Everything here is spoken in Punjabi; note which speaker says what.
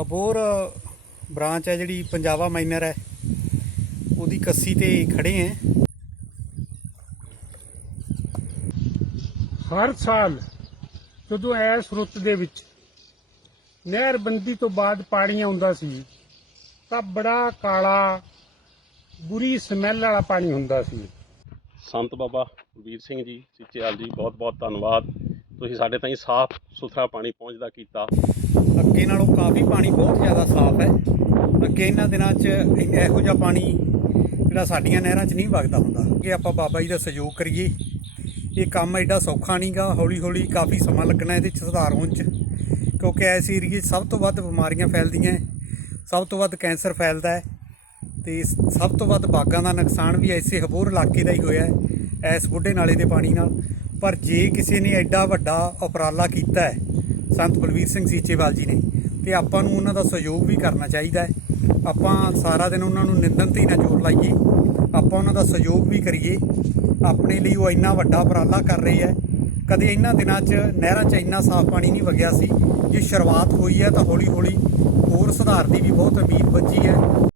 Speaker 1: ਅਬੋਰ ਬ੍ਰਾਂਚ ਹੈ ਜਿਹੜੀ ਪੰਜਾਬਾ ਮਾਈਨਰ ਹੈ। ਉਹਦੀ ਕੱਸੀ ਤੇ ਖੜੇ ਹੈ।
Speaker 2: ਹਰ ਸਾਲ ਜਦੋਂ ਐਸ ਰੁੱਤ ਦੇ ਵਿੱਚ ਨਹਿਰਬੰਦੀ ਤੋਂ ਬਾਅਦ ਪਾਣੀ ਆਉਂਦਾ ਸੀ ਤਾਂ ਬੜਾ ਕਾਲਾ ਬੁਰੀ ਸਮੈਲ ਵਾਲਾ ਪਾਣੀ ਹੁੰਦਾ ਸੀ।
Speaker 3: ਸੰਤ ਬਾਬਾ ਵੀਰ ਸਿੰਘ ਜੀ ਸਿੱਚੇਵਾਲ ਜੀ ਬਹੁਤ ਬਹੁਤ ਧੰਨਵਾਦ। ਤੁਸੀਂ ਸਾਡੇ ਤਾਈਂ ਸਾਫ਼ ਸੁਥਰਾ ਪਾਣੀ ਪਹੁੰਚਦਾ ਕੀਤਾ।
Speaker 1: ਅੱਗੇ ਨਾਲੋਂ ਕਾਫੀ ਪਾਣੀ ਬਹੁਤ ਜ਼ਿਆਦਾ ਸਾਫ਼ ਹੈ। ਅੱਗੇ ਇਹਨਾਂ ਦਿਨਾਂ 'ਚ ਇਹੋ ਜਿਹਾ ਪਾਣੀ ਜਿਹੜਾ ਸਾਡੀਆਂ ਨਹਿਰਾਂ 'ਚ ਨਹੀਂ ਵਗਦਾ ਹੁੰਦਾ। ਕਿ ਆਪਾਂ ਬਾਬਾ ਜੀ ਦਾ ਸਹਿਯੋਗ ਕਰੀਏ। ਇਹ ਕੰਮ ਐਡਾ ਸੌਖਾ ਨਹੀਂਗਾ ਹੌਲੀ ਹੌਲੀ ਕਾਫੀ ਸਮਾਂ ਲੱਗਣਾ ਇਹਦੇ 'ਚ ਸੁਧਾਰ ਹੋਣ 'ਚ। ਕਿਉਂਕਿ ਇਸ ਏਰੀਏ 'ਚ ਸਭ ਤੋਂ ਵੱਧ ਬਿਮਾਰੀਆਂ ਫੈਲਦੀਆਂ ਸਭ ਤੋਂ ਵੱਧ ਕੈਂਸਰ ਫੈਲਦਾ ਹੈ। ਤੇ ਸਭ ਤੋਂ ਵੱਧ ਬਾਗਾਂ ਦਾ ਨੁਕਸਾਨ ਵੀ ਐਸੇ ਹਬੋਰ ਇਲਾਕੇ ਦਾ ਹੀ ਹੋਇਆ ਹੈ, ਇਸ ਬੁੱਢੇ ਨਾਲੇ ਦੇ ਪਾਣੀ ਨਾਲ। ਪਰ ਜੇ ਕਿਸੇ ਨੇ ਐਡਾ ਵੱਡਾ ਉਪਰਾਲਾ ਕੀਤਾ ਹੈ, ਸੰਤ ਬਲਵੀਰ ਸਿੰਘ ਸੀਚੇਵਾਲ ਜੀ ਨੇ, ਤੇ ਆਪਾਂ ਨੂੰ ਉਹਨਾਂ ਦਾ ਸਹਿਯੋਗ ਵੀ ਕਰਨਾ ਚਾਹੀਦਾ ਹੈ। ਆਪਾਂ ਸਾਰਾ ਦਿਨ ਉਹਨਾਂ ਨੂੰ ਨਿੰਦਨ ਤੇ ਹੀ ਨਾ ਜ਼ੋਰ ਲਾਈਏ। ਆਪਾਂ ਉਹਨਾਂ ਦਾ ਸਹਿਯੋਗ ਵੀ ਕਰੀਏ। ਆਪਣੇ ਲਈ ਉਹ ਇੰਨਾ ਵੱਡਾ ਉਪਰਾਲਾ ਕਰ ਰਹੇ ਹੈ। ਕਦੇ ਇਹਨਾਂ ਦਿਨਾਂ 'ਚ ਨਹਿਰਾਂ 'ਚ ਇੰਨਾ ਸਾਫ਼ ਪਾਣੀ ਨਹੀਂ ਵਗਿਆ ਸੀ। ਜੇ ਸ਼ੁਰੂਆਤ ਹੋਈ ਹੈ ਤਾਂ ਹੌਲੀ ਹੌਲੀ ਹੋਰ ਸੁਧਾਰ ਦੀ ਵੀ ਬਹੁਤ ਉਮੀਦ ਬੱਝੀ ਹੈ।